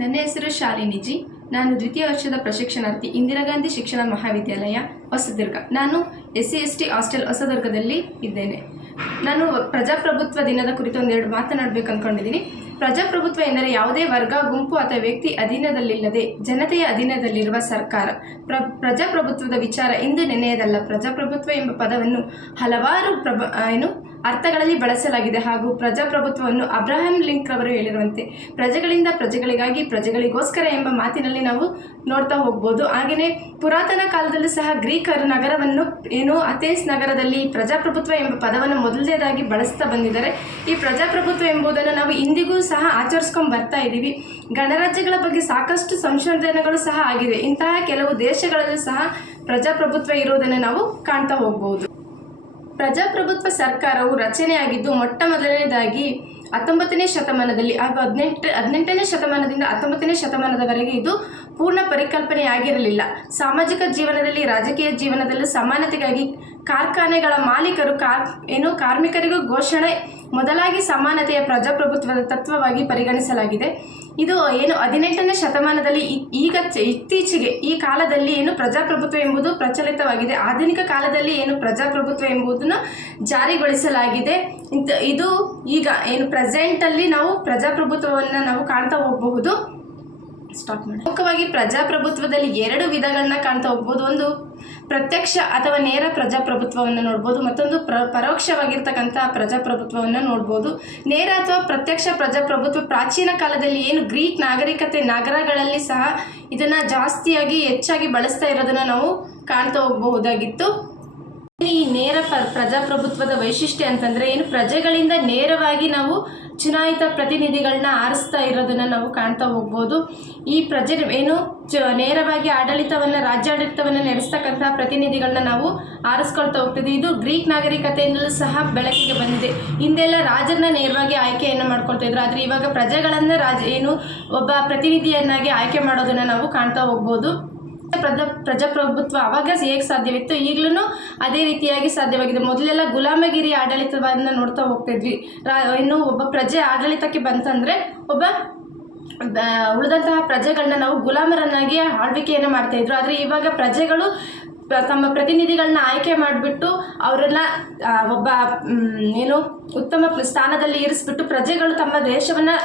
ನನ್ನ ಹೆಸರು ಶಾಲಿನಿ ಜಿ. ನಾನು ದ್ವಿತೀಯ ವರ್ಷದ ಪ್ರಶಿಕ್ಷಣಾರ್ಥಿ, ಇಂದಿರಾ ಗಾಂಧಿ ಶಿಕ್ಷಣ ಮಹಾವಿದ್ಯಾಲಯ ಹೊಸದುರ್ಗ. ನಾನು SC/ST ಹಾಸ್ಟೆಲ್ ಹೊಸದುರ್ಗದಲ್ಲಿ ಇದ್ದೇನೆ. ನಾನು ಪ್ರಜಾಪ್ರಭುತ್ವ ದಿನದ ಕುರಿತು ಒಂದೆರಡು ಮಾತನಾಡಬೇಕು ಅಂದ್ಕೊಂಡಿದ್ದೀನಿ. ಪ್ರಜಾಪ್ರಭುತ್ವ ಎಂದರೆ ಯಾವುದೇ ವರ್ಗ, ಗುಂಪು ಅಥವಾ ವ್ಯಕ್ತಿ ಅಧೀನದಲ್ಲಿಲ್ಲದೆ ಜನತೆಯ ಅಧೀನದಲ್ಲಿರುವ ಸರ್ಕಾರ. ಪ್ರಜಾಪ್ರಭುತ್ವದ ವಿಚಾರ ಇಂದು ನೆನೆಯದಲ್ಲ. ಪ್ರಜಾಪ್ರಭುತ್ವ ಎಂಬ ಪದವನ್ನು ಹಲವಾರು ಅರ್ಥಗಳಲ್ಲಿ ಬಳಸಲಾಗಿದೆ ಹಾಗೂ ಪ್ರಜಾಪ್ರಭುತ್ವವನ್ನು ಅಬ್ರಹಾಂ ಲಿಂಕನ್ ರವರು ಹೇಳಿರುವಂತೆ ಪ್ರಜೆಗಳಿಂದ ಪ್ರಜೆಗಳಿಗಾಗಿ ಪ್ರಜೆಗಳಿಗೋಸ್ಕರ ಎಂಬ ಮಾತಿನಲ್ಲಿ ನಾವು ನೋಡ್ತಾ ಹೋಗ್ಬೋದು. ಹಾಗೆಯೇ ಪುರಾತನ ಕಾಲದಲ್ಲೂ ಸಹ ಗ್ರೀಕರು ನಗರವನ್ನು ಅಥೆನ್ಸ್ ನಗರದಲ್ಲಿ ಪ್ರಜಾಪ್ರಭುತ್ವ ಎಂಬ ಪದವನ್ನು ಮೊದಲನೇದಾಗಿ ಬಳಸ್ತಾ ಬಂದಿದ್ದಾರೆ. ಈ ಪ್ರಜಾಪ್ರಭುತ್ವ ಎಂಬುದನ್ನು ನಾವು ಇಂದಿಗೂ ಸಹ ಆಚರಿಸ್ಕೊಂಡು ಬರ್ತಾ ಇದ್ದೀವಿ. ಗಣರಾಜ್ಯಗಳ ಬಗ್ಗೆ ಸಾಕಷ್ಟು ಸಂಶೋಧನೆಗಳು ಸಹ ಆಗಿವೆ. ಇಂತಹ ಕೆಲವು ದೇಶಗಳಲ್ಲೂ ಸಹ ಪ್ರಜಾಪ್ರಭುತ್ವ ಇರುವುದನ್ನು ನಾವು ಕಾಣ್ತಾ ಹೋಗ್ಬೋದು. ಪ್ರಜಾಪ್ರಭುತ್ವ ಸರ್ಕಾರವು ರಚನೆಯಾಗಿದ್ದು ಮೊಟ್ಟ ಮೊದಲನೇದಾಗಿ 19ನೇ ಶತಮಾನದಲ್ಲಿ ಹಾಗೂ 18ನೇ ಶತಮಾನದಿಂದ 19ನೇ ಶತಮಾನದವರೆಗೆ ಇದು ಪೂರ್ಣ ಪರಿಕಲ್ಪನೆಯಾಗಿರಲಿಲ್ಲ. ಸಾಮಾಜಿಕ ಜೀವನದಲ್ಲಿ, ರಾಜಕೀಯ ಜೀವನದಲ್ಲೂ ಸಮಾನತೆಗಾಗಿ ಕಾರ್ಖಾನೆಗಳ ಮಾಲೀಕರು ಕಾರ್ಮಿಕರಿಗೂ ಘೋಷಣೆ ಮೊದಲಾಗಿ ಸಮಾನತೆಯ ಪ್ರಜಾಪ್ರಭುತ್ವದ ತತ್ವವಾಗಿ ಪರಿಗಣಿಸಲಾಗಿದೆ. ಇದು 18ನೇ ಶತಮಾನದಲ್ಲಿ ಇತ್ತೀಚೆಗೆ ಈ ಕಾಲದಲ್ಲಿ ಪ್ರಜಾಪ್ರಭುತ್ವ ಎಂಬುದು ಪ್ರಚಲಿತವಾಗಿದೆ. ಆಧುನಿಕ ಕಾಲದಲ್ಲಿ ಪ್ರಜಾಪ್ರಭುತ್ವ ಎಂಬುದನ್ನು ಜಾರಿಗೊಳಿಸಲಾಗಿದೆ. ಇದು ಈಗ ಪ್ರೆಸೆಂಟಲ್ಲಿ ನಾವು ಪ್ರಜಾಪ್ರಭುತ್ವವನ್ನು ನಾವು ಕಾಣ್ತಾ ಹೋಗಬಹುದು. ಪ್ರಮುಖವಾಗಿ ಪ್ರಜಾಪ್ರಭುತ್ವದಲ್ಲಿ 2 ವಿಧಗಳನ್ನ ಕಾಣ್ತಾ ಹೋಗ್ಬೋದು. ಒಂದು ಪ್ರತ್ಯಕ್ಷ ಅಥವಾ ನೇರ ಪ್ರಜಾಪ್ರಭುತ್ವವನ್ನು ನೋಡ್ಬೋದು, ಮತ್ತೊಂದು ಪರೋಕ್ಷವಾಗಿರ್ತಕ್ಕಂಥ ಪ್ರಜಾಪ್ರಭುತ್ವವನ್ನು ನೋಡ್ಬೋದು. ನೇರ ಅಥವಾ ಪ್ರತ್ಯಕ್ಷ ಪ್ರಜಾಪ್ರಭುತ್ವ ಪ್ರಾಚೀನ ಕಾಲದಲ್ಲಿ ಗ್ರೀಕ್ ನಾಗರಿಕತೆ ನಗರಗಳಲ್ಲಿ ಸಹ ಇದನ್ನು ಹೆಚ್ಚಾಗಿ ಬಳಸ್ತಾ ಇರೋದನ್ನು ನಾವು ಕಾಣ್ತಾ ಹೋಗಬಹುದಾಗಿತ್ತು. ಈ ನೇರ ಪ್ರಜಾಪ್ರಭುತ್ವದ ವೈಶಿಷ್ಟ್ಯ ಅಂತಂದರೆ ಪ್ರಜೆಗಳಿಂದ ನೇರವಾಗಿ ನಾವು ಚುನಾಯಿತ ಪ್ರತಿನಿಧಿಗಳನ್ನ ಆರಿಸ್ತಾ ಇರೋದನ್ನು ನಾವು ಕಾಣ್ತಾ ಹೋಗ್ಬೋದು. ಈ ನೇರವಾಗಿ ರಾಜ್ಯಾಡಳಿತವನ್ನು ನಡೆಸ್ತಕ್ಕಂತಹ ಪ್ರತಿನಿಧಿಗಳನ್ನ ನಾವು ಆರಿಸ್ಕೊಳ್ತಾ ಹೋಗ್ತಿದ್ವಿ. ಇದು ಗ್ರೀಕ್ ನಾಗರಿಕತೆಯಿಂದಲೂ ಸಹ ಬೆಳಕಿಗೆ ಬಂದಿದೆ. ಹಿಂದೆಲ್ಲ ರಾಜರನ್ನ ನೇರವಾಗಿ ಆಯ್ಕೆಯನ್ನು ಮಾಡ್ಕೊಳ್ತಾ ಇದ್ರು, ಆದರೆ ಇವಾಗ ಪ್ರಜೆಗಳನ್ನ ಒಬ್ಬ ಪ್ರತಿನಿಧಿಯನ್ನಾಗಿ ಆಯ್ಕೆ ಮಾಡೋದನ್ನು ನಾವು ಕಾಣ್ತಾ ಹೋಗ್ಬೋದು. ಪ್ರಜಾಪ್ರಭುತ್ವ ಅವಾಗ ಹೇಗೆ ಸಾಧ್ಯವಿತ್ತು, ಈಗಲೂ ಅದೇ ರೀತಿಯಾಗಿ ಸಾಧ್ಯವಾಗಿದೆ. ಮೊದಲೆಲ್ಲ ಗುಲಾಮಗಿರಿ ಆಡಳಿತವನ್ನು ನೋಡ್ತಾ ಹೋಗ್ತಿದ್ವಿ. ಒಬ್ಬ ಪ್ರಜೆ ಆಡಳಿತಕ್ಕೆ ಬಂತಂದರೆ ಉಳಿದಂತಹ ಪ್ರಜೆಗಳನ್ನ ನಾವು ಗುಲಾಮರನ್ನಾಗಿ ಆಳ್ವಿಕೆಯನ್ನು ಮಾಡ್ತಾ ಇದ್ರು. ಆದರೆ ಇವಾಗ ಪ್ರಜೆಗಳು ತಮ್ಮ ಪ್ರತಿನಿಧಿಗಳನ್ನ ಆಯ್ಕೆ ಮಾಡಿಬಿಟ್ಟು ಅವರೆಲ್ಲ ಉತ್ತಮ ಸ್ಥಾನದಲ್ಲಿ ಇರಿಸ್ಬಿಟ್ಟು ಪ್ರಜೆಗಳು ತಮ್ಮ ದೇಶವನ್ನು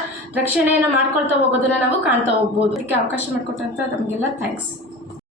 ರಕ್ಷಣೆಯನ್ನು ಮಾಡ್ಕೊಳ್ತಾ ಹೋಗೋದನ್ನು ನಾವು ಕಾಣ್ತಾ ಹೋಗ್ಬೋದು. ಅದಕ್ಕೆ ಅವಕಾಶ ಮಾಡಿಕೊಟ್ಟಂತ ನಮಗೆಲ್ಲ ಥ್ಯಾಂಕ್ಸ್.